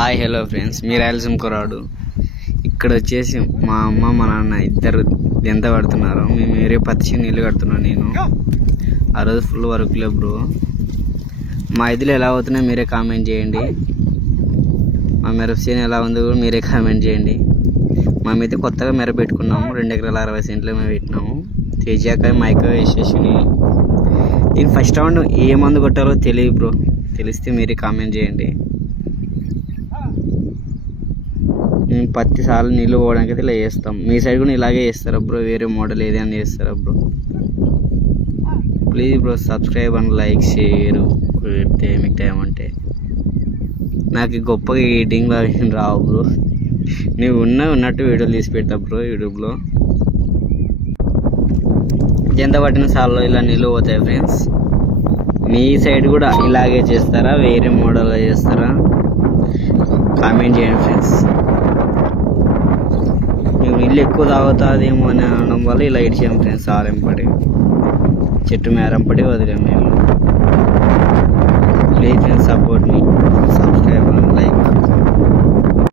Hi hello friends, మీరు రాయలసీమ కుర్రాడు. ఇక్కడ వచ్చేసి మా అమ్మ మా నాన్న ఇద్దరు ఎంత పడుతున్నారు. మేము వేరే పచ్చి నీళ్ళు కడుతున్నాను. నేను ఆ రోజు ఫుల్ వర్క్ లే బ్రో. మా ఇదిలో ఎలా అవుతున్నాయో మీరే కామెంట్ చేయండి. మా మిరపచేను ఎలా ఉందో కూడా మీరే కామెంట్ చేయండి. మేమైతే కొత్తగా మిరప పెట్టుకున్నాము. 2 ఎకరాల 60 సెంట్లు మేము పెట్టినాము. తేజాకాయ మైకా వేసేసి దీని ఫస్ట్ రౌండ్ ఏ మందు కొట్టాలో తెలియదు బ్రో. తెలిస్తే మీరే కామెంట్ చేయండి. మేము 10 సార్లు నీళ్ళు పోవడానికి అయితే ఇలా చేస్తాం. మీ సైడ్ కూడా ఇలాగే చేస్తారా బ్రో? వేరే మోడల్ ఏదైనా చేస్తారా bro? Please bro subscribe and like share పెడితే మీకు టైం అంటే నాకు గొప్పగా ఎడిటింగ్ రావు బ్రో. నువ్వు ఉన్నట్టు వీడియోలు తీసి పెడతా బ్రో యూట్యూబ్లో. ఎంత పట్టిన సార్లు ఇలా నీళ్ళు పోతాయి ఫ్రెండ్స్. మీ సైడ్ కూడా ఇలాగే చేస్తారా? వేరే మోడల్లో చేస్తారా? కామెంట్ చేయండి ఫ్రెండ్స్. మేము నీళ్ళు ఎక్కువ తాగుతుందేమో అని అనడం వల్ల ఇలా ఇడిచాము ఫ్రెండ్స్. ఆరెంపడి చెట్టు మేరంపడి వదిలేము నీళ్ళు.